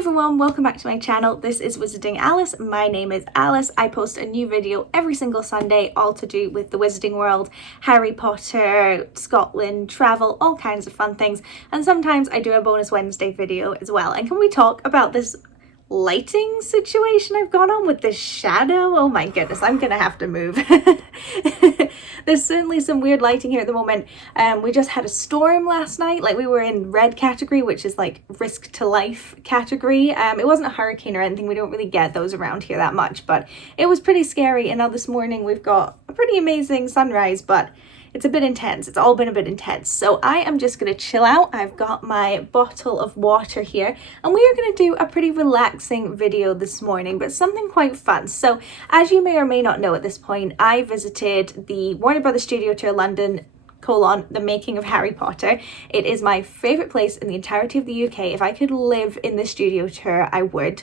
everyone, welcome back to my channel. This is Wizarding Alice. My name is Alice. I post a new video every single Sunday, all to do with the Wizarding world, Harry Potter, Scotland, travel, all kinds of fun things. And sometimes I do a bonus Wednesday video as well. And can we talk about this lighting situation I've got on with this shadow? Oh my goodness, I'm gonna have to move. There's certainly some weird lighting here at the moment. We just had a storm last night. Like, we were in red category, which is like risk to life category. It wasn't a hurricane or anything. We don't really get those around here that much, but it was pretty scary. And now this morning we've got a pretty amazing sunrise, but it's a bit intense. It's all been a bit intense. So I am just going to chill out. I've got my bottle of water here and we are going to do a pretty relaxing video this morning, but something quite fun. So as you may or may not know at this point, I visited the Warner Brothers Studio Tour London, the making of Harry Potter. It is my favourite place in the entirety of the UK. If I could live in the studio tour, I would.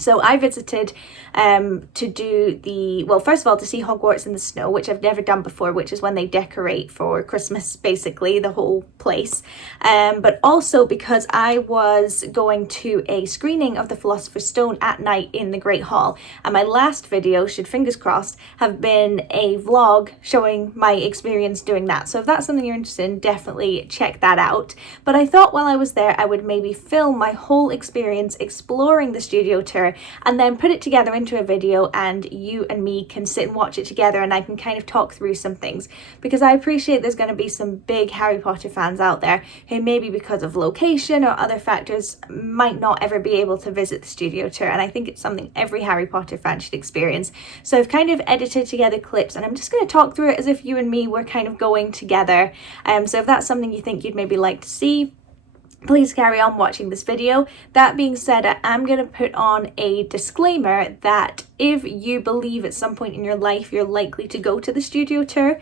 So I visited to do first of all, to see Hogwarts in the snow, which I've never done before, which is when they decorate for Christmas, basically, the whole place. But also because I was going to a screening of the Philosopher's Stone at night in the Great Hall. And my last video should, fingers crossed, have been a vlog showing my experience doing that. So if that's something you're interested in, definitely check that out. But I thought while I was there, I would maybe film my whole experience exploring the studio tour and then put it together into a video, and you and me can sit and watch it together and I can kind of talk through some things, because I appreciate there's going to be some big Harry Potter fans out there who maybe because of location or other factors might not ever be able to visit the studio tour, and I think it's something every Harry Potter fan should experience. So I've kind of edited together clips and I'm just going to talk through it as if you and me were kind of going together. So if that's something you think you'd maybe like to see, please carry on watching this video. That being said, I am going to put on a disclaimer that if you believe at some point in your life you're likely to go to the studio tour,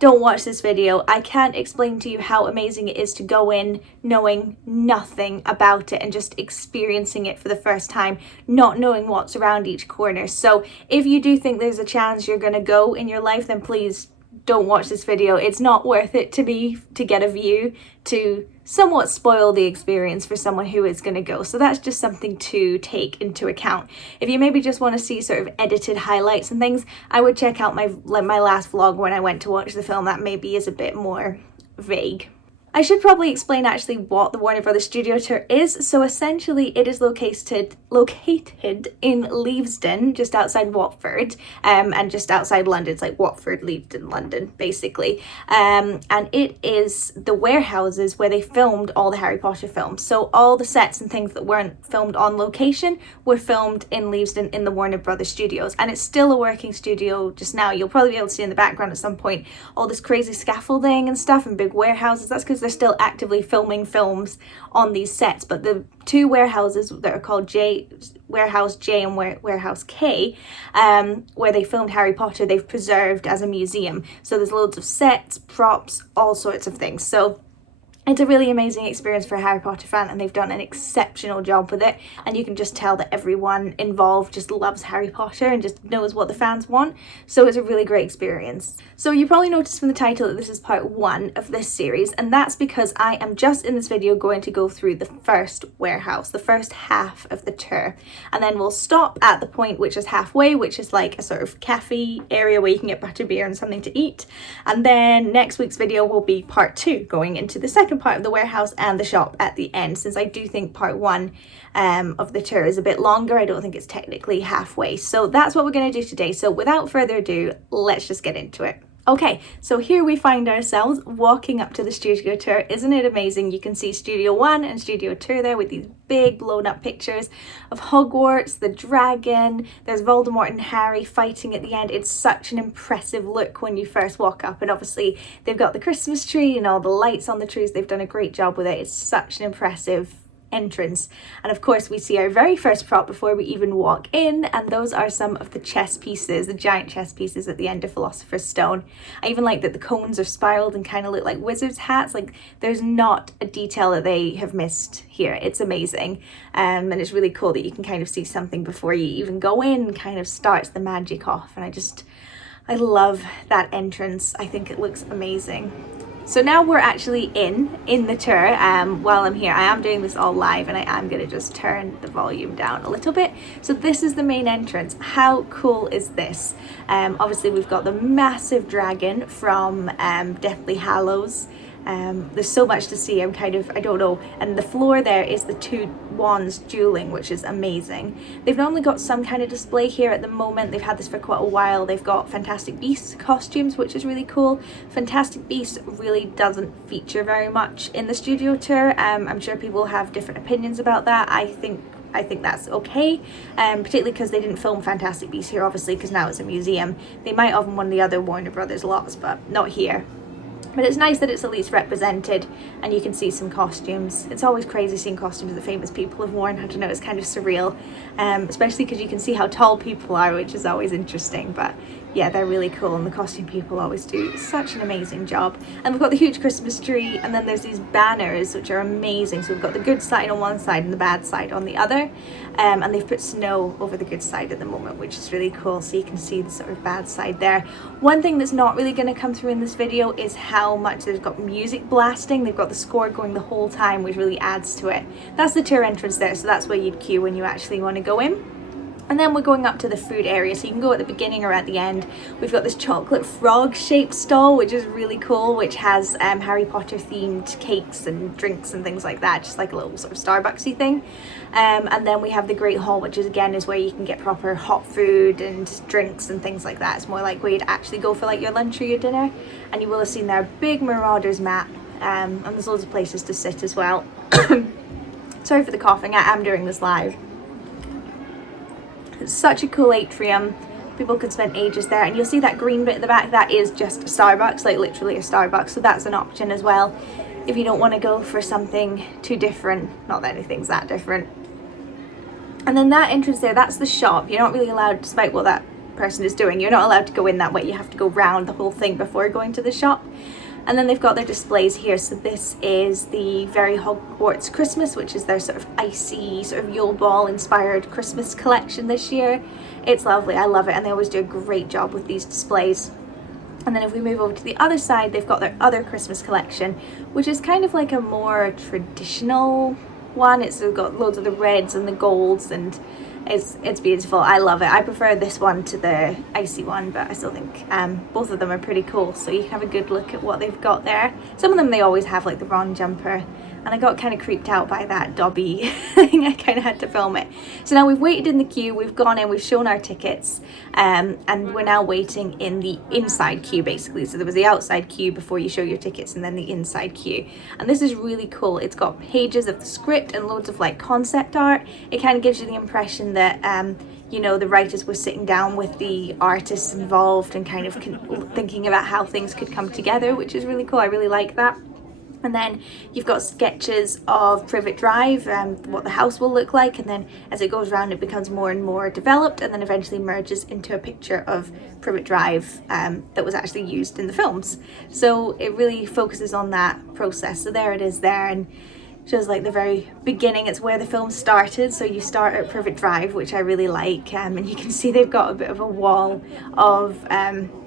don't watch this video. I can't explain to you how amazing it is to go in knowing nothing about it and just experiencing it for the first time, not knowing what's around each corner. So if you do think there's a chance you're going to go in your life, then please don't watch this video. It's not worth it to me to get a view to somewhat spoil the experience for someone who is going to go. So that's just something to take into account. If you maybe just want to see sort of edited highlights and things, I would check out my last vlog when I went to watch the film. That maybe is a bit more vague. I should probably explain actually what the Warner Brothers Studio Tour is. So essentially it is located in Leavesden, just outside Watford, and just outside London. It's like Watford, Leavesden, London, basically. And it is the warehouses where they filmed all the Harry Potter films. So all the sets and things that weren't filmed on location were filmed in Leavesden in the Warner Brothers Studios. And it's still a working studio just now. You'll probably be able to see in the background at some point all this crazy scaffolding and stuff and big warehouses. That's because they're still actively filming films on these sets. But the two warehouses that are called Warehouse J and Warehouse K, where they filmed Harry Potter, they've preserved as a museum. So there's loads of sets, props, all sorts of things. So it's a really amazing experience for a Harry Potter fan, and they've done an exceptional job with it, and you can just tell that everyone involved just loves Harry Potter and just knows what the fans want. So it's a really great experience. So you probably noticed from the title that this is part 1 of this series, and that's because I am just in this video going to go through the first warehouse, the first half of the tour, and then we'll stop at the point which is halfway, which is like a sort of cafe area where you can get butterbeer and something to eat. And then next week's video will be part 2, going into the second part of the warehouse and the shop at the end, since I do think part 1 of the tour is a bit longer. I don't think it's technically halfway. So that's what we're going to do today. So without further ado, let's just get into it. Okay, so here we find ourselves walking up to the studio tour. Isn't it amazing? You can see Studio 1 and Studio 2 there with these big blown up pictures of Hogwarts, the dragon, there's Voldemort and Harry fighting at the end. It's such an impressive look when you first walk up, and obviously they've got the Christmas tree and all the lights on the trees. They've done a great job with it. It's such an impressive entrance. And of course we see our very first prop before we even walk in, and those are some of the chess pieces, the giant chess pieces at the end of Philosopher's Stone. I even like that the cones are spiraled and kind of look like wizards' hats. Like, there's not a detail that they have missed here. It's amazing. And it's really cool that you can kind of see something before you even go in, kind of starts the magic off. And I love that entrance. I think it looks amazing. So now we're actually in the tour. While I'm here, I am doing this all live, and I am going to just turn the volume down a little bit. So this is the main entrance. How cool is this? Obviously we've got the massive dragon from Deathly Hallows. There's so much to see. I don't know. And the floor there is the two wands dueling, which is amazing. They've normally got some kind of display here at the moment. They've had this for quite a while. They've got Fantastic Beasts costumes, which is really cool. Fantastic Beasts really doesn't feature very much in the studio tour. I'm sure people have different opinions about that. I think that's okay, particularly because they didn't film Fantastic Beasts here, obviously, because now it's a museum. They might have in one of the other Warner Brothers lots, but not here. But it's nice that it's at least represented, and you can see some costumes. It's always crazy seeing costumes that famous people have worn. I don't know, it's kind of surreal, especially because you can see how tall people are, which is always interesting. But yeah, they're really cool, and the costume people always do such an amazing job. And we've got the huge Christmas tree, and then there's these banners which are amazing. So we've got the good side on one side and the bad side on the other, and they've put snow over the good side at the moment, which is really cool, so you can see the sort of bad side there. One thing that's not really going to come through in this video is how much they've got music blasting. They've got the score going the whole time, which really adds to it. That's the tour entrance there, so that's where you'd queue when you actually want to go in. And then we're going up to the food area, so you can go at the beginning or at the end. We've got this chocolate frog shaped stall, which is really cool, which has Harry Potter themed cakes and drinks and things like that, just like a little sort of Starbucksy thing. And then we have the Great Hall, which is where you can get proper hot food and drinks and things like that. It's more like where you'd actually go for like your lunch or your dinner. And you will have seen their big Marauders map, and there's loads of places to sit as well. Sorry for the coughing, I am doing this live. It's such a cool atrium. People could spend ages there, and you'll see that green bit at the back, that is just a Starbucks, like literally a Starbucks, so that's an option as well if you don't want to go for something too different. Not that anything's that different. And then that entrance there, that's the shop. You're not really allowed, despite what that person is doing, you're not allowed to go in that way. You have to go round the whole thing before going to the shop. And then they've got their displays here. So this is the Very Hogwarts Christmas, which is their sort of icy, sort of Yule Ball inspired Christmas collection this year. It's lovely, I love it, and they always do a great job with these displays. And then if we move over to the other side, they've got their other Christmas collection, which is kind of like a more traditional one. It's got loads of the reds and the golds, and it's beautiful. I love it. I prefer this one to the icy one, but I still think both of them are pretty cool, so you can have a good look at what they've got there. Some of them they always have, like the Ron jumper, and I got kind of creeped out by that Dobby thing. I kind of had to film it. So now we've waited in the queue, we've gone in, we've shown our tickets, and we're now waiting in the inside queue basically. So there was the outside queue before you show your tickets, and then the inside queue. And this is really cool. It's got pages of the script and loads of like concept art. It kind of gives you the impression that you know, the writers were sitting down with the artists involved and kind of thinking about how things could come together, which is really cool. I really like that. And then you've got sketches of Privet Drive, what the house will look like, and then as it goes around it becomes more and more developed, and then eventually merges into a picture of Privet Drive that was actually used in the films. So it really focuses on that process. So there it is there, and shows like the very beginning. It's where the film started, so you start at Privet Drive, which I really like, and you can see they've got a bit of a wall of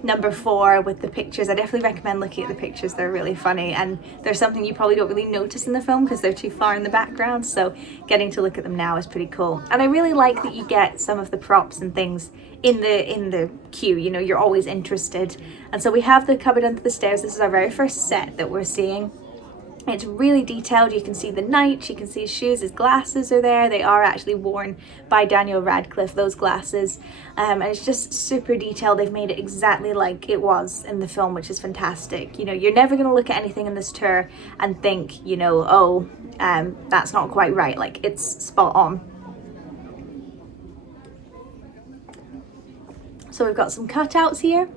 number 4 with the pictures. I definitely recommend looking at the pictures. They're really funny, and there's something you probably don't really notice in the film because they're too far in the background, so getting to look at them now is pretty cool. And I really like that you get some of the props and things in the queue. You know, you're always interested. And so we have the cupboard under the stairs. This is our very first set that we're seeing. It's really detailed. You can see the knight, you can see his shoes, his glasses are there. They are actually worn by Daniel Radcliffe, those glasses. And it's just super detailed. They've made it exactly like it was in the film, which is fantastic. You know, you're never going to look at anything in this tour and think, you know, oh, that's not quite right. Like, it's spot on. So we've got some cutouts here.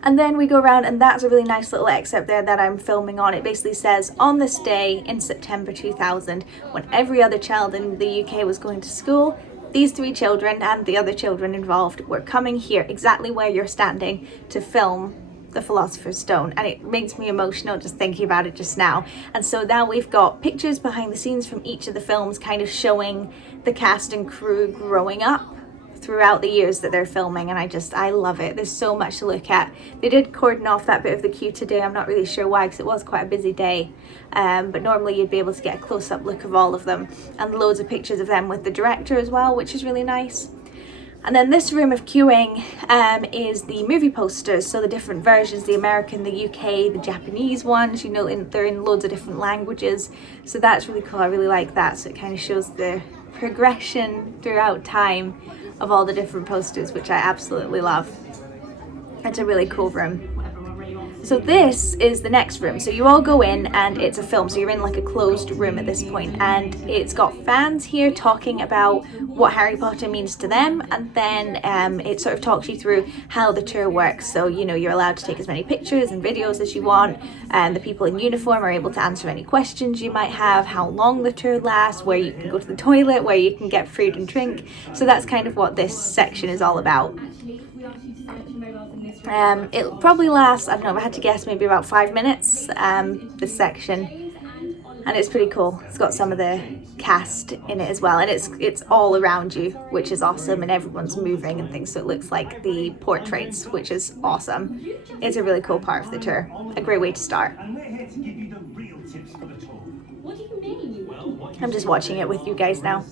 And then we go around, and that's a really nice little excerpt there that I'm filming on. It basically says, on this day in September 2000, when every other child in the UK was going to school, these 3 children and the other children involved were coming here, exactly where you're standing, to film The Philosopher's Stone. And it makes me emotional just thinking about it just now. And so now we've got pictures behind the scenes from each of the films, kind of showing the cast and crew growing up throughout the years that they're filming, and I love it. There's so much to look at. They did cordon off that bit of the queue today. I'm not really sure why, because it was quite a busy day, but normally you'd be able to get a close-up look of all of them, and loads of pictures of them with the director as well, which is really nice. And then this room of queuing is the movie posters, so the different versions, the American, the UK, the Japanese ones, you know, they're in loads of different languages, so that's really cool. I really like that, so it kind of shows the progression throughout time of all the different posters, which I absolutely love. It's a really cool room. So this is the next room. So you all go in and it's a film. So you're in like a closed room at this point, and it's got fans here talking about what Harry Potter means to them, and then it sort of talks you through how the tour works. So, you know, you're allowed to take as many pictures and videos as you want, and the people in uniform are able to answer any questions you might have, how long the tour lasts, where you can go to the toilet, where you can get food and drink. So that's kind of what this section is all about. It'll probably last, I don't know, if I had to guess, maybe about 5 minutes, this section, and it's pretty cool. It's got some of the cast in it as well, and it's all around you, which is awesome, and everyone's moving and things, so it looks like the portraits, which is awesome. It's a really cool part of the tour, a great way to start. I'm just watching it with you guys now.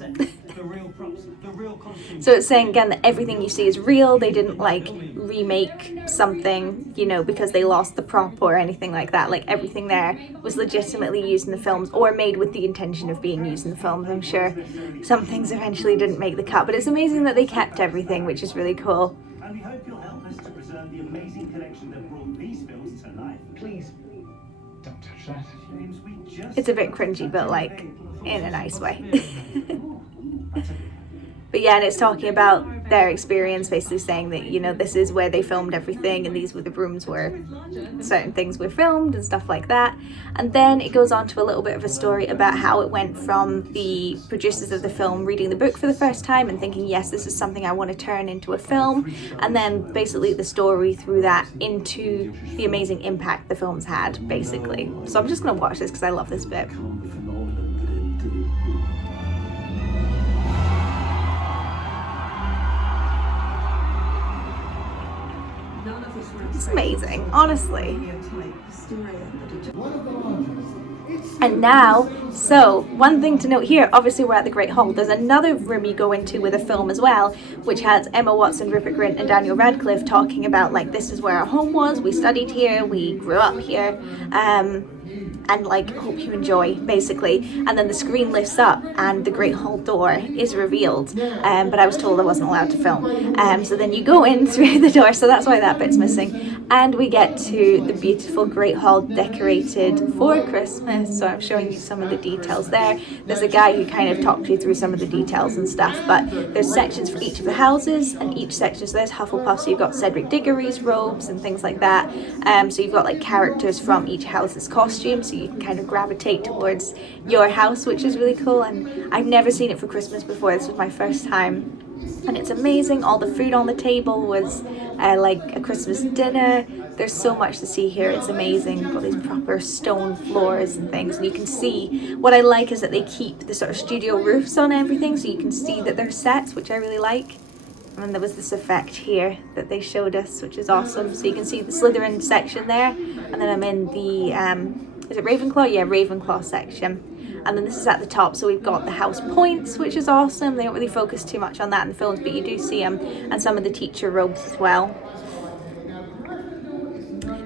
So it's saying again that everything you see is real. They didn't like remake something, you know, because they lost the prop or anything like that. Like everything there was legitimately used in the films, or made with the intention of being used in the films. I'm sure some things eventually didn't make the cut, but it's amazing that they kept everything, which is really cool. And we hope you'll help us to preserve the amazing collection that brought these films to life. Please don't touch that. It's a bit cringy, but like in a nice way. But yeah, and it's talking about their experience, basically saying that, you know, this is where they filmed everything, and these were the rooms where certain things were filmed and stuff like that. And then it goes on to a little bit of a story about how it went from the producers of the film reading the book for the first time and thinking, yes, this is something I want to turn into a film, and then basically the story through that into the amazing impact the film's had, basically. So I'm just going to watch this because I love this bit. It's amazing, honestly. And now, so one thing to note here, obviously we're at the Great Hall. There's another room you go into with a film as well, which has Emma Watson, Rupert Grint and Daniel Radcliffe talking about, like, this is where our home was, we studied here, we grew up here, and like, hope you enjoy, basically. And then the screen lifts up and the Great Hall door is revealed, but I was told I wasn't allowed to film, so then you go in through the door, so that's why that bit's missing, and we get to the beautiful Great Hall decorated for Christmas. So I'm showing you some of the details there. There's a guy who kind of talks you through some of the details and stuff, but there's sections for each of the houses, and each section, so there's Hufflepuff, so you've got Cedric Diggory's robes and things like that, so you've got like characters from each house's costume, so you can kind of gravitate towards your house, which is really cool. And I've never seen it for Christmas before. This was my first time, and it's amazing. All the food on the table was like a Christmas dinner. There's so much to see here. It's amazing. You've got these proper stone floors and things, and you can see, what I like is that they keep the sort of studio roofs on everything, so you can see that they're sets, which I really like. And then there was this effect here that they showed us, which is awesome. So you can see the Slytherin section there, and then I'm in the is it Ravenclaw? Yeah, Ravenclaw section. And then this is at the top, so we've got the house points, which is awesome. They don't really focus too much on that in the films, but you do see them, and some of the teacher robes as well.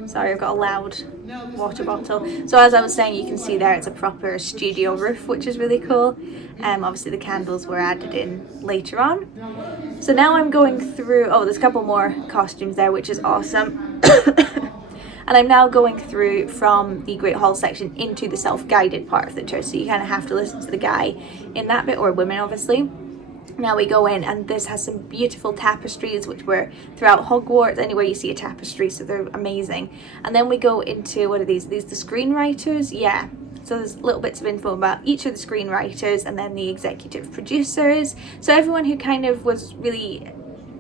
Sorry, I've got a loud water bottle. So as I was saying, you can see there it's a proper studio roof, which is really cool. Obviously the candles were added in later on. So now I'm going through, oh, there's a couple more costumes there, which is awesome. And I'm now going through from the Great Hall section into the self-guided part of the tour. So you kind of have to listen to the guy in that bit, or women obviously. Now we go in, and this has some beautiful tapestries which were throughout Hogwarts. Anywhere you see a tapestry, so they're amazing. And then we go into, what are these? These the screenwriters? Yeah. So there's little bits of info about each of the screenwriters, and then the executive producers. So everyone who kind of was really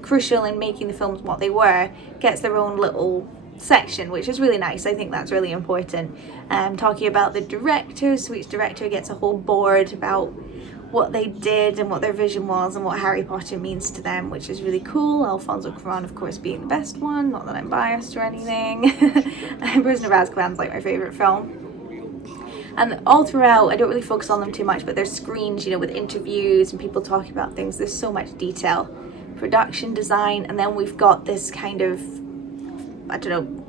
crucial in making the films what they were gets their own little section, which is really nice. I think that's really important. Talking about the directors, so each director gets a whole board about what they did and what their vision was and what Harry Potter means to them, which is really cool. Alfonso Cuarón, of course, being the best one, not that I'm biased or anything. Prisoner of Azkaban's like my favourite film. And all throughout, I don't really focus on them too much, but there's screens, you know, with interviews and people talking about things. There's so much detail, production design, and then we've got this kind of, I don't know,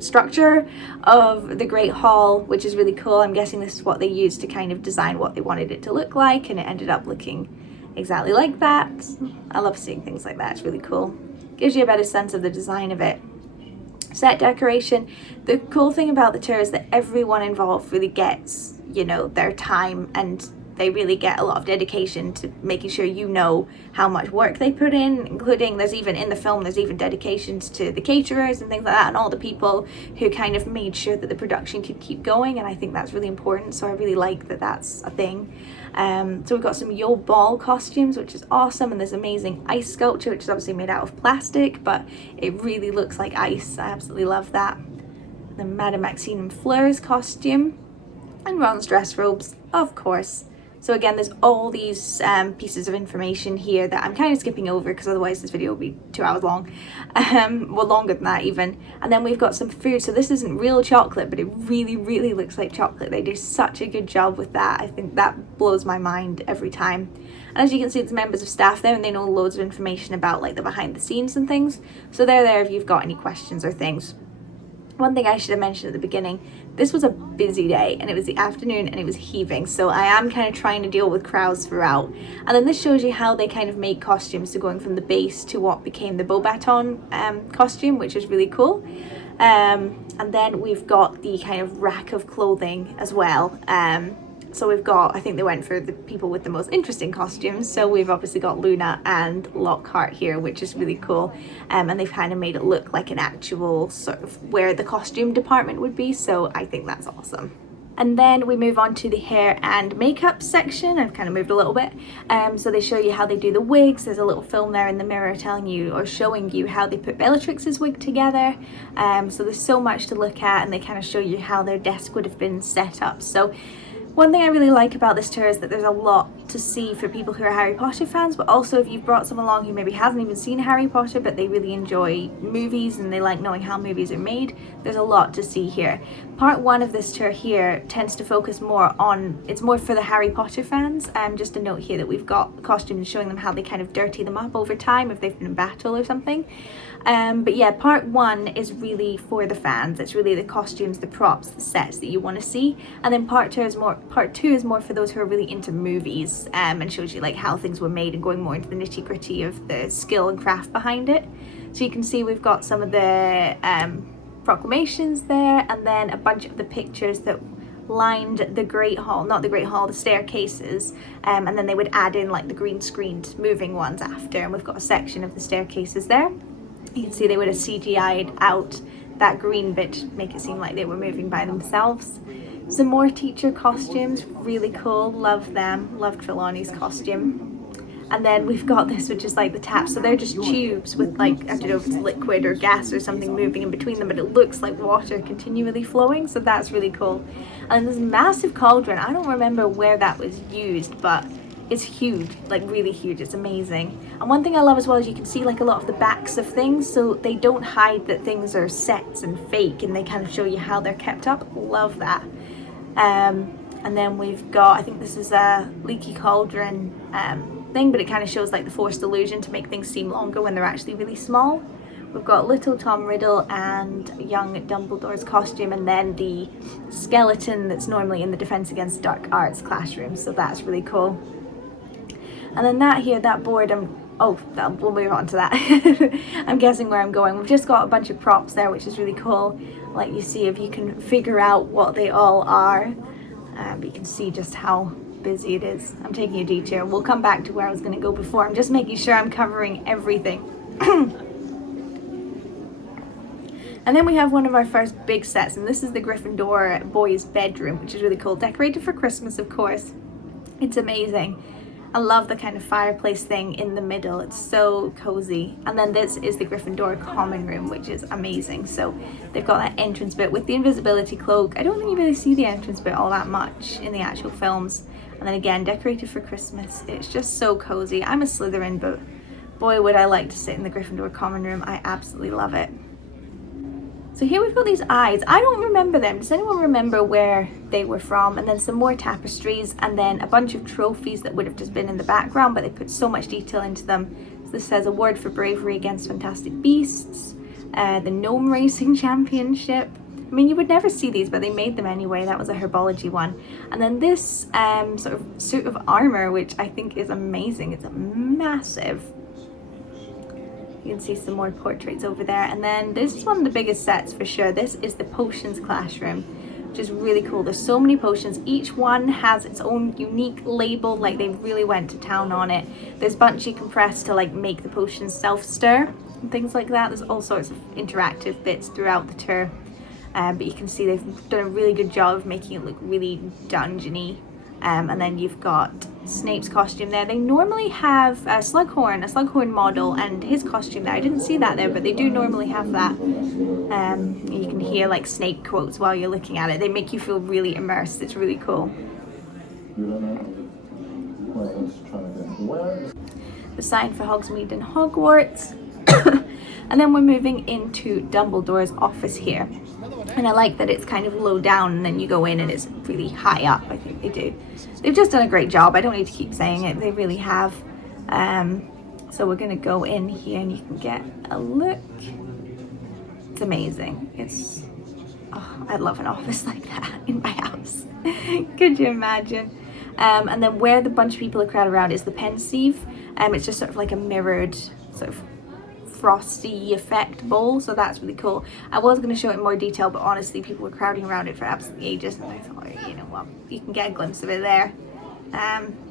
structure of the Great Hall, which is really cool. I'm guessing this is what they used to kind of design what they wanted it to look like, and it ended up looking exactly like that. I love seeing things like that. It's really cool. Gives you a better sense of the design of it. Set decoration. The cool thing about the tour is that everyone involved really gets, you know, their time, and they really get a lot of dedication to making sure you know how much work they put in, including there's even in the film, there's even dedications to the caterers and things like that, and all the people who kind of made sure that the production could keep going, and I think that's really important, so I really like that that's a thing. So we've got some Yule Ball costumes, which is awesome, and this amazing ice sculpture, which is obviously made out of plastic, but it really looks like ice. I absolutely love that. The Madame Maxime and Fleur's costume, and Ron's dress robes, of course. So again, there's all these pieces of information here that I'm kind of skipping over because otherwise this video will be 2 hours long, well, longer than that even. And then we've got some food. So this isn't real chocolate, but it really, really looks like chocolate. They do such a good job with that. I think that blows my mind every time. And as you can see, there's members of staff there, and they know loads of information about like the behind the scenes and things. So they're there if you've got any questions or things. One thing I should have mentioned at the beginning, this was a busy day, and it was the afternoon and it was heaving, so I am kind of trying to deal with crowds throughout. And then this shows you how they kind of made costumes, so going from the base to what became the Beauxbatons costume, which is really cool. And then we've got the kind of rack of clothing as well. So we've got, I think they went for the people with the most interesting costumes. So we've obviously got Luna and Lockhart here, which is really cool. And they've kind of made it look like an actual sort of where the costume department would be. So I think that's awesome. And then we move on to the hair and makeup section. I've kind of moved a little bit. So they show you how they do the wigs. There's a little film there in the mirror telling you or showing you how they put Bellatrix's wig together. So there's so much to look at, and they kind of show you how their desk would have been set up. So one thing I really like about this tour is that there's a lot to see for people who are Harry Potter fans, but also if you've brought someone along who maybe hasn't even seen Harry Potter but they really enjoy movies and they like knowing how movies are made, there's a lot to see here. Part one of this tour here tends to focus more on, it's more for the Harry Potter fans. Just a note here that we've got costumes showing them how they kind of dirty them up over time if they've been in battle or something. But yeah, part one is really for the fans. It's really the costumes, the props, the sets that you want to see. And then part two is more for those who are really into movies, and shows you like how things were made and going more into the nitty gritty of the skill and craft behind it. So you can see we've got some of the proclamations there, and then a bunch of the pictures that lined the Great Hall, not the Great Hall, the staircases, and then they would add in like the green screened moving ones after, and we've got a section of the staircases there. You can see they would have CGI'd out that green bit to make it seem like they were moving by themselves. Some more teacher costumes, really cool, love them, love Trelawney's costume. And then we've got this, which is like the taps, so they're just tubes with like, I don't know if it's liquid or gas or something moving in between them, but it looks like water continually flowing, so that's really cool. And this massive cauldron, I don't remember where that was used, but it's huge, like really huge, it's amazing. And one thing I love as well is you can see like a lot of the backs of things, so they don't hide that things are sets and fake, and they kind of show you how they're kept up. Love that. And then we've got, I think this is a Leaky Cauldron thing, but it kind of shows like the forced illusion to make things seem longer when they're actually really small. We've got little Tom Riddle and young Dumbledore's costume, and then the skeleton that's normally in the Defense Against Dark Arts classroom, so that's really cool. And then that here, that board, we'll move on to that. I'm guessing where I'm going. We've just got a bunch of props there, which is really cool. Like you see if you can figure out what they all are. You can see just how busy it is. I'm taking a detour. We'll come back to where I was going to go before. I'm just making sure I'm covering everything. And then we have one of our first big sets, and this is the Gryffindor boys' bedroom, which is really cool. Decorated for Christmas, of course. It's amazing. I love the kind of fireplace thing in the middle. It's so cozy. And then this is the Gryffindor common room, which is amazing. So they've got that entrance bit with the invisibility cloak. I don't think you really see the entrance bit all that much in the actual films. And then again, decorated for Christmas. It's just so cozy. I'm a Slytherin, but boy, would I like to sit in the Gryffindor common room. I absolutely love it. So here we've got these eyes. I don't remember them. Does anyone remember where they were from? And then some more tapestries, and then a bunch of trophies that would have just been in the background, but they put so much detail into them. So this says award for bravery against fantastic beasts, the gnome racing championship. I mean, you would never see these, but they made them anyway. That was a herbology one. And then this sort of suit of armor, which I think is amazing. It's massive. You can see some more portraits over there. And then this is one of the biggest sets for sure. This is the potions classroom, which is really cool. There's so many potions. Each one has its own unique label. Like, they really went to town on it. There's a bunch you can press to like make the potions self-stir and things like that. There's all sorts of interactive bits throughout the tour. But you can see they've done a really good job of making it look really dungeony. And then you've got Snape's costume there. They normally have a Slughorn model, and his costume there. I didn't see that there, but they do normally have that. You can hear like Snape quotes while you're looking at it. They make you feel really immersed. It's really cool. The sign for Hogsmeade and Hogwarts. And then we're moving into Dumbledore's office here. And I like that it's kind of low down and then you go in and it's really high up. I think they do. They've just done a great job. I don't need to keep saying it. They really have. So we're going to go in here and you can get a look. It's amazing. It's, oh, I'd love an office like that in my house. Could you imagine? And then where the bunch of people are crowded around is the Pensieve. It's just sort of like a mirrored sort of frosty effect bowl, so that's really cool. I was going to show it in more detail, but honestly people were crowding around it for absolutely ages, and I thought, you know what, you can get a glimpse of it there.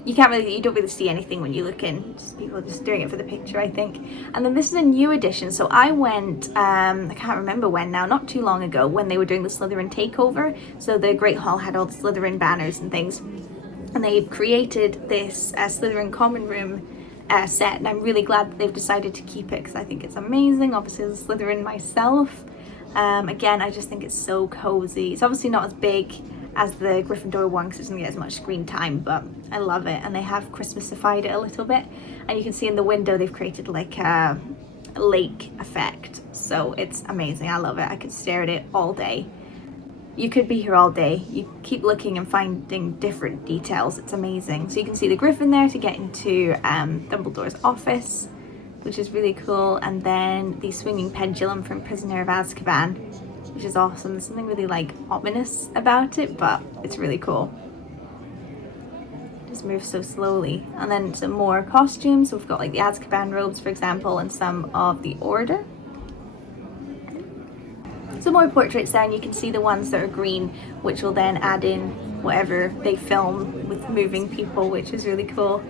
You don't really see anything when you look in. Just people just doing it for the picture, I think. And then this is a new edition. So I went, I can't remember when now, not too long ago, when they were doing the Slytherin takeover. So the Great Hall had all the Slytherin banners and things, and they created this Slytherin common room set, and I'm really glad that they've decided to keep it because I think it's amazing. Obviously as a Slytherin myself, again, I just think it's so cozy. It's obviously not as big as the Gryffindor one because it doesn't get as much screen time, but I love it. And they have Christmasified it a little bit, and you can see in the window they've created like a lake effect, so it's amazing. I love it. I could stare at it all day. You could be here all day. You keep looking and finding different details. It's amazing. So you can see the Griffin there to get into Dumbledore's office, which is really cool. And then the swinging pendulum from Prisoner of Azkaban, which is awesome. There's something really like ominous about it, but it's really cool. Just moves so slowly. And then some more costumes. So we've got like the Azkaban robes, for example, and some of the Order. Some more portraits there, and you can see the ones that are green, which will then add in whatever they film with moving people, which is really cool.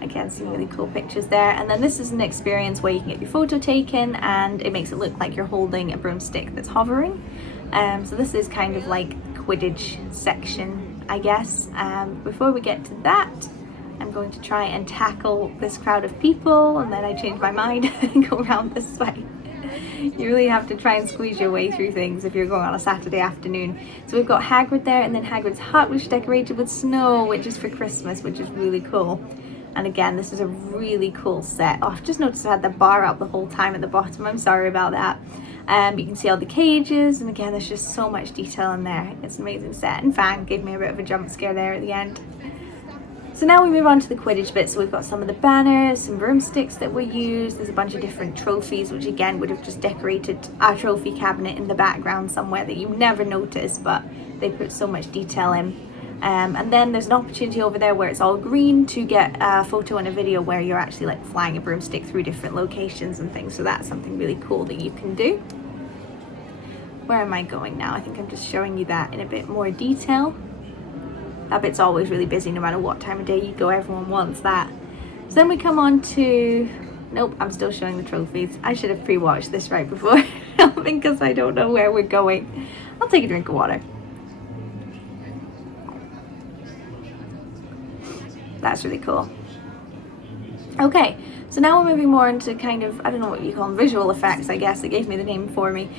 Again, some really cool pictures there. And then this is an experience where you can get your photo taken, and it makes it look like you're holding a broomstick that's hovering. So this is kind of like Quidditch section, I guess. Before we get to that, I'm going to try and tackle this crowd of people, and then I change my mind and go around this way. You really have to try and squeeze your way through things if you're going on a Saturday afternoon. So we've got Hagrid there, and then Hagrid's hut, which is decorated with snow, which is for Christmas, which is really cool. And again, this is a really cool set. Oh, I've just noticed I had the bar up the whole time at the bottom. I'm sorry about that. You can see all the cages, and again, there's just so much detail in there. It's an amazing set. And Fang gave me a bit of a jump scare there at the end. So now we move on to the Quidditch bit. So we've got some of the banners, some broomsticks that were used. There's a bunch of different trophies, which again would have just decorated a trophy cabinet in the background somewhere that you never notice, but they put so much detail in. And then there's an opportunity over there where it's all green to get a photo and a video where you're actually like flying a broomstick through different locations and things. So that's something really cool that you can do. Where am I going now? I think I'm just showing you that in a bit more detail. That bit's always really busy no matter what time of day you go. Everyone wants that. So then we come on to, nope, I'm still showing the trophies. I should have pre-watched this right before filming because I don't know where we're going. I'll take a drink of water. That's really cool. Okay, so now we're moving more into kind of, I don't know what you call them, visual effects, I guess. They gave me the name for me.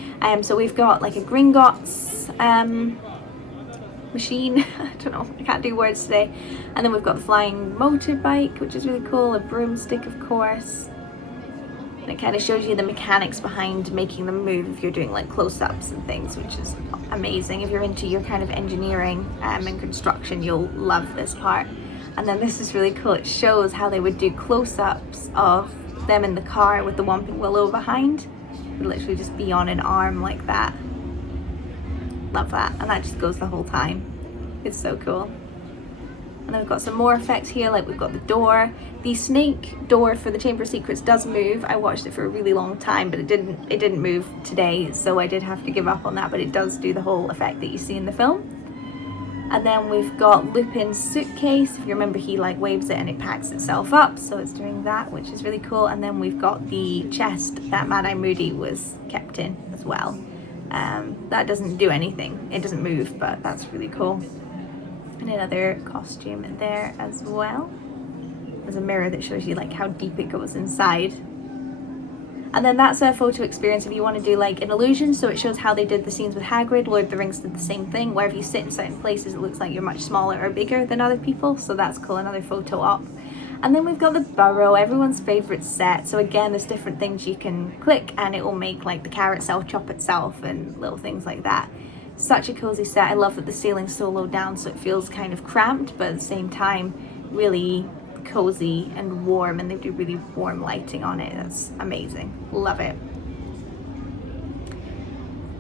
So we've got like a Gringotts machine. I don't know, I can't do words today. And then we've got the flying motorbike, which is really cool, a broomstick of course. And it kind of shows you the mechanics behind making them move if you're doing like close-ups and things, which is amazing. If you're into your kind of engineering and construction, you'll love this part. And then this is really cool, it shows how they would do close-ups of them in the car with the Whomping Willow behind. It would literally just be on an arm like that. Love that, and that just goes the whole time. It's so cool. And then we've got some more effects here, like we've got the door. The snake door for the Chamber of Secrets does move. I watched it for a really long time, but it didn't move today, so I did have to give up on that, but it does do the whole effect that you see in the film. And then we've got Lupin's suitcase. If you remember, he like waves it and it packs itself up, so it's doing that, which is really cool. And then we've got the chest that Mad-Eye Moody was kept in as well. That doesn't do anything, it doesn't move, but that's really cool. And another costume in there as well. There's a mirror that shows you like how deep it goes inside. And then that's a photo experience if you want to do like an illusion, so it shows how they did the scenes with Hagrid. Lord of the Rings did the same thing, where if you sit in certain places it looks like you're much smaller or bigger than other people, so that's cool, another photo op. And then we've got the Burrow, everyone's favourite set. So again, there's different things you can click and it will make like the carrot cell chop itself and little things like that. Such a cozy set. I love that the ceiling's so low down so it feels kind of cramped, but at the same time really cozy and warm, and they do really warm lighting on it. That's amazing. Love it.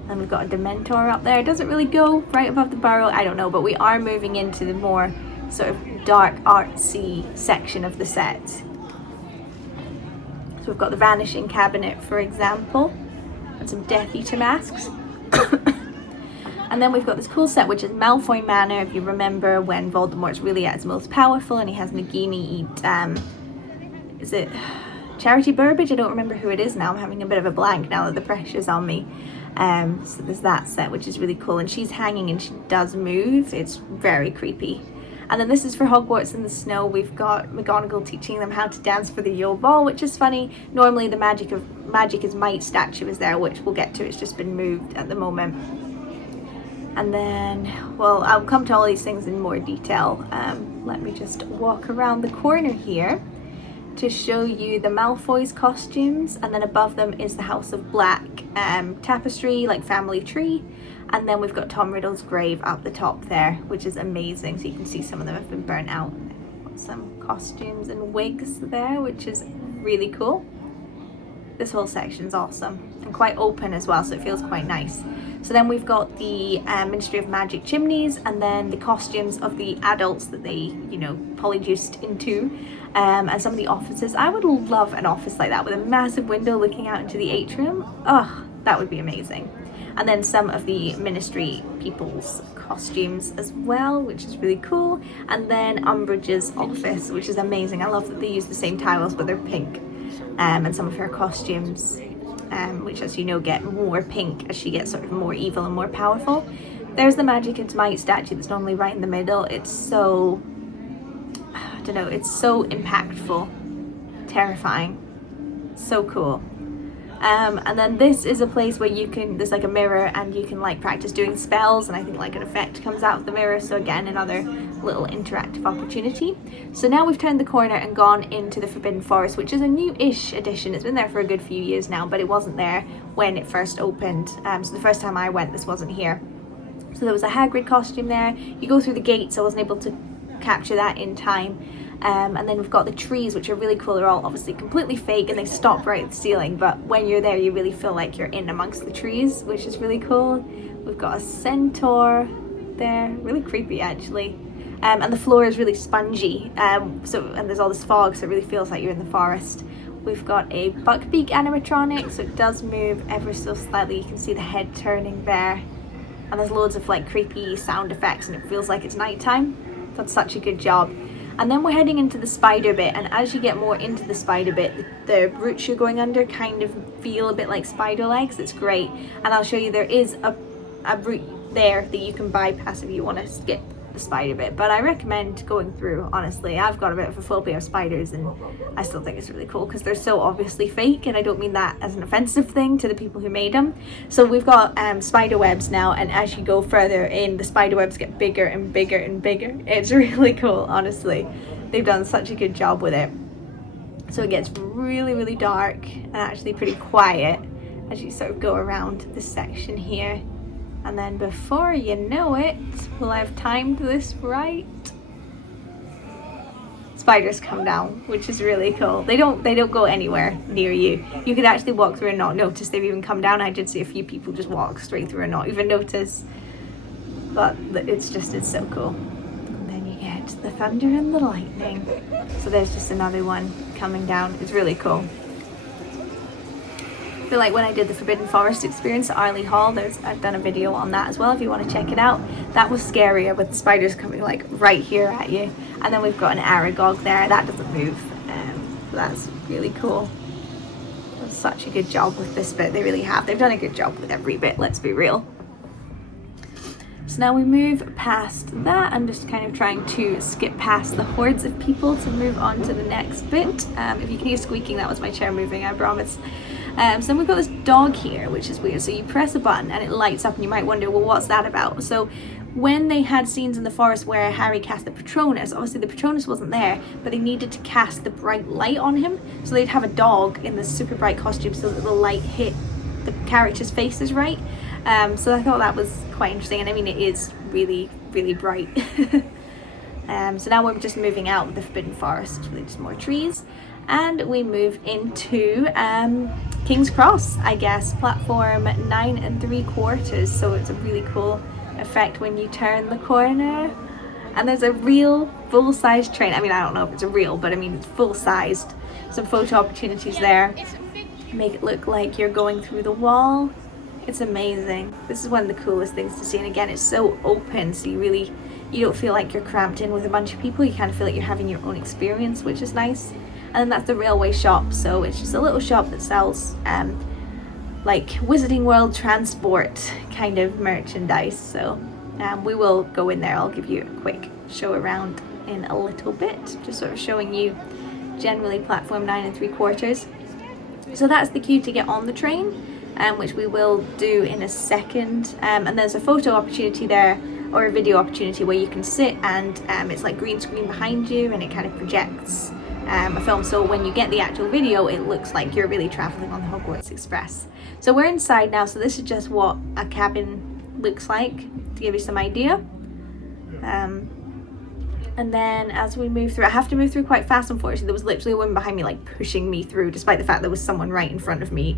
And we've got a Dementor up there. It doesn't really go right above the Burrow, I don't know, but we are moving into the more sort of dark artsy section of the set. So we've got the Vanishing Cabinet, for example, and some Death Eater masks. And then we've got this cool set, which is Malfoy Manor. If you remember when Voldemort's really at his most powerful and he has Nagini eat, is it Charity Burbage? I don't remember who it is now. I'm having a bit of a blank now that the pressure's on me. So there's that set, which is really cool. And she's hanging and she does move. It's very creepy. And then this is for Hogwarts in the snow. We've got McGonagall teaching them how to dance for the Yule Ball, which is funny. Normally the Magic is Might statue is there, which we'll get to. It's just been moved at the moment. And then, well, I'll come to all these things in more detail. Let me just walk around the corner here to show you the Malfoy's costumes, and then above them is the House of Black tapestry, like family tree, and then we've got Tom Riddle's grave up the top there, which is amazing. So you can see some of them have been burnt out. Got some costumes and wigs there, which is really cool. This whole section's awesome and quite open as well, so it feels quite nice. So then we've got the Ministry of Magic chimneys, and then the costumes of the adults that they, you know, polyjuiced into, and some of the offices. I would love an office like that with a massive window looking out into the atrium. Oh, that would be amazing. And then some of the Ministry people's costumes as well, which is really cool. And then Umbridge's office, which is amazing. I love that they use the same tiles, but they're pink. And some of her costumes, which, as you know, get more pink as she gets sort of more evil and more powerful. There's the Magic and Might statue that's normally right in the middle. It's so, I don't know, it's so impactful, terrifying, so cool. And then this is a place where you can, there's like a mirror and you can like practice doing spells, and I think like an effect comes out of the mirror, so again another little interactive opportunity. So now we've turned the corner and gone into the Forbidden Forest, which is a new-ish addition. It's been there for a good few years now, but it wasn't there when it first opened. So the first time I went, this wasn't here. So there was a Hagrid costume there. You go through the gates, so I wasn't able to capture that in time. And then we've got the trees, which are really cool. They're all obviously completely fake and they stop right at the ceiling, but when you're there you really feel like you're in amongst the trees, which is really cool. We've got a centaur there, really creepy actually. And the floor is really spongy, and there's all this fog, so it really feels like you're in the forest. We've got a Buckbeak animatronic, so it does move ever so slightly. You can see the head turning there, and there's loads of like creepy sound effects, and it feels like it's nighttime. That's such a good job. And then we're heading into the spider bit, and as you get more into the spider bit, the roots you're going under kind of feel a bit like spider legs. It's great, and I'll show you there is a route there that you can bypass if you want to skip the spider bit, but I recommend going through, honestly. I've got a bit of a phobia of spiders, and I still think it's really cool because they're so obviously fake, and I don't mean that as an offensive thing to the people who made them. So we've got spider webs now, and as you go further in, the spider webs get bigger and bigger and bigger. It's really cool, honestly. They've done such a good job with it. So it gets really, really dark and actually pretty quiet as you sort of go around this section here. And then before you know it, will I have timed this right? Spiders come down, which is really cool. They don't go anywhere near you. You could actually walk through and not notice they've even come down. I did see a few people just walk straight through and not even notice. But it's so cool. And then you get the thunder and the lightning. So there's just another one coming down. It's really cool. I feel like when I did the Forbidden Forest experience at Arley Hall, I've done a video on that as well if you want to check it out. That was scarier with the spiders coming like right here at you. And then we've got an Aragog there, that doesn't move. That's really cool. Done such a good job with this bit, they really have. They've done a good job with every bit, let's be real. So now we move past that. I'm just kind of trying to skip past the hordes of people to move on to the next bit. If you can hear squeaking, that was my chair moving, I promise. So then we've got this dog here, which is weird. So you press a button and it lights up, and you might wonder, well, what's that about? So when they had scenes in the forest where Harry cast the Patronus, obviously the Patronus wasn't there, but they needed to cast the bright light on him. So they'd have a dog in this super bright costume so that the light hit the characters' faces right. So I thought that was quite interesting, and I mean, it is really, really bright. So now we're just moving out of the Forbidden Forest, it's really just more trees. And we move into King's Cross, I guess, platform 9 3/4. So it's a really cool effect when you turn the corner. And there's a real full-sized train. I mean, I don't know if it's a real, but I mean, it's full-sized. Some photo opportunities there. Make it look like you're going through the wall. It's amazing. This is one of the coolest things to see. And again, it's so open, so you don't feel like you're cramped in with a bunch of people. You kind of feel like you're having your own experience, which is nice. And then that's the railway shop, so it's just a little shop that sells like Wizarding World transport kind of merchandise. So we will go in there. I'll give you a quick show around in a little bit, just sort of showing you generally platform 9 3/4. So that's the queue to get on the train, which we will do in a second. And there's a photo opportunity there, or a video opportunity where you can sit and it's like green screen behind you, and it kind of projects a film, so when you get the actual video it looks like you're really traveling on the Hogwarts Express. So we're inside now, so this is just what a cabin looks like to give you some idea. And then as we move through, I have to move through quite fast, unfortunately. There was literally a woman behind me like pushing me through, despite the fact there was someone right in front of me.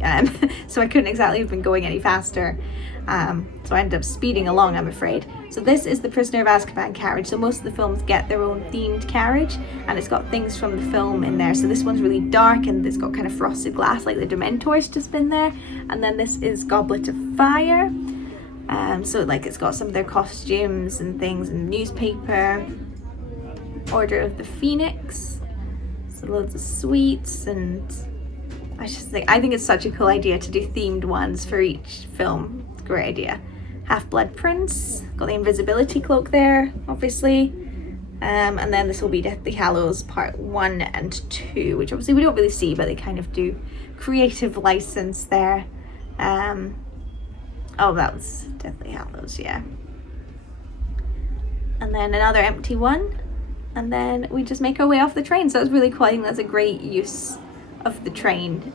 So I couldn't exactly have been going any faster. So I ended up speeding along, I'm afraid. So this is the Prisoner of Azkaban carriage. So most of the films get their own themed carriage, and it's got things from the film in there. So this one's really dark, and it's got kind of frosted glass like the Dementor's just been there. And then this is Goblet of Fire. So like it's got some of their costumes and things, and newspaper. Order of the Phoenix, so loads of sweets, and I think it's such a cool idea to do themed ones for each film. It's a great idea. Half-Blood Prince, got the invisibility cloak there, obviously, and then this will be Deathly Hallows Part 1 and 2, which obviously we don't really see, but they kind of do creative license there. Oh, that was Deathly Hallows, yeah. And then another empty one. And then we just make our way off the train. So it's really cool. I think that's a great use of the train.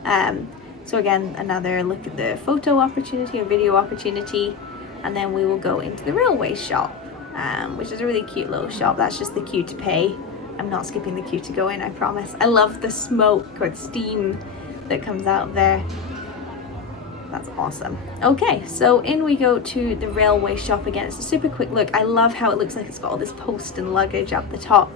So again, another look at the photo opportunity or video opportunity. And then we will go into the railway shop, which is a really cute little shop. That's just the queue to pay. I'm not skipping the queue to go in, I promise. I love the smoke or steam that comes out there. That's awesome. Okay, so in we go to the railway shop again. It's a super quick look. I love how it looks like it's got all this post and luggage up the top.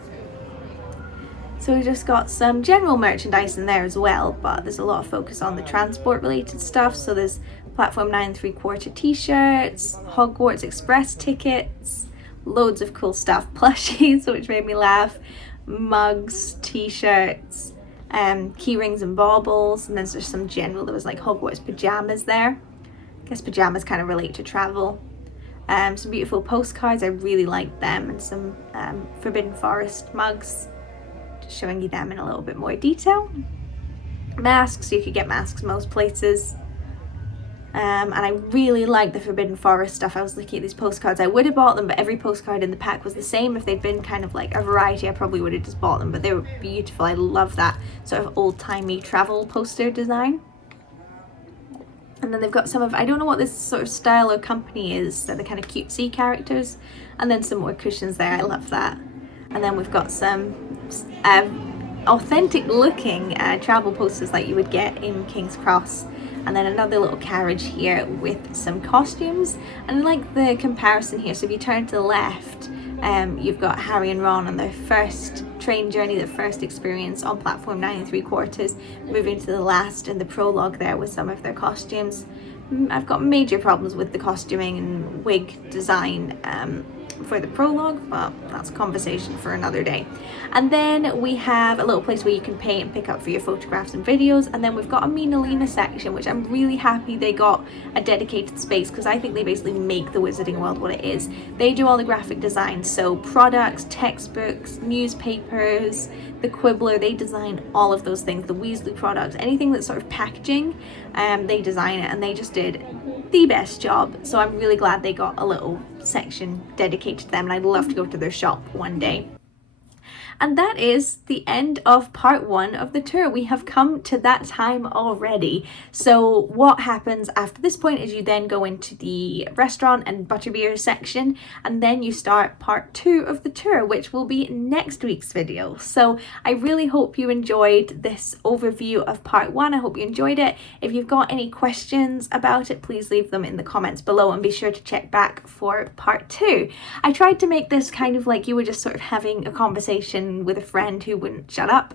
So we've just got some general merchandise in there as well, but there's a lot of focus on the transport related stuff. So there's platform 9 3/4 t-shirts, Hogwarts Express tickets, loads of cool stuff, plushies, which made me laugh, mugs, t-shirts, key rings and baubles, and then there's some general, there was like Hogwarts pajamas there. I guess pajamas kind of relate to travel. Some beautiful postcards, I really like them, and some Forbidden Forest mugs, just showing you them in a little bit more detail. Masks, you could get masks most places. And I really like the Forbidden Forest stuff. I was looking at these postcards. I would have bought them, but every postcard in the pack was the same. If they'd been kind of like a variety, I probably would have just bought them, but they were beautiful. I love that sort of old-timey travel poster design. And then they've got some of, I don't know what this sort of style or company is, they're the kind of cutesy characters. And then some more cushions there, I love that. And then we've got some authentic looking travel posters like you would get in King's Cross. And then another little carriage here with some costumes. And I like the comparison here. So if you turn to the left, you've got Harry and Ron on their first train journey, their first experience on platform 9 3/4, moving to the last in the prologue there with some of their costumes. I've got major problems with the costuming and wig design for the prologue, but that's a conversation for another day. And then we have a little place where you can pay and pick up for your photographs and videos. And then we've got a Mina Lima section, which I'm really happy they got a dedicated space, because I think they basically make the Wizarding World what it is. They do all the graphic design, so products, textbooks, newspapers, the Quibbler, they design all of those things, the Weasley products, anything that's sort of packaging, they design it, and they just did the best job. So I'm really glad they got a little section dedicated to them, and I'd love to go to their shop one day. And that is the end of part 1 of the tour. We have come to that time already. So what happens after this point is you then go into the restaurant and butterbeer section, and then you start part 2 of the tour, which will be next week's video. So I really hope you enjoyed this overview of part 1. I hope you enjoyed it. If you've got any questions about it, please leave them in the comments below, and be sure to check back for part 2. I tried to make this kind of like you were just sort of having a conversation with a friend who wouldn't shut up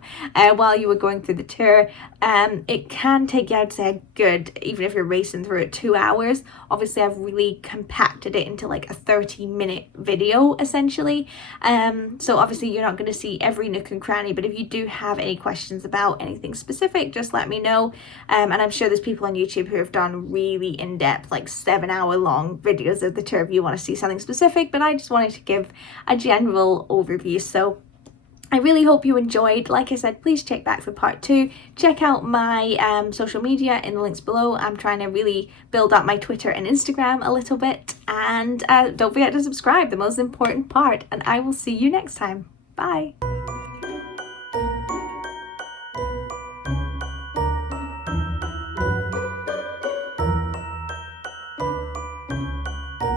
while you were going through the tour. It can take you, I'd say, a good, even if you're racing through it, 2 hours. Obviously I've really compacted it into like a 30-minute video essentially, so obviously you're not going to see every nook and cranny, but if you do have any questions about anything specific, just let me know. And I'm sure there's people on YouTube who have done really in-depth, like 7-hour long videos of the tour if you want to see something specific, but I just wanted to give a general overview. So I really hope you enjoyed. Like I said, please check back for part 2. Check out my social media in the links below. I'm trying to really build up my Twitter and Instagram a little bit. And don't forget to subscribe, the most important part. And I will see you next time. Bye.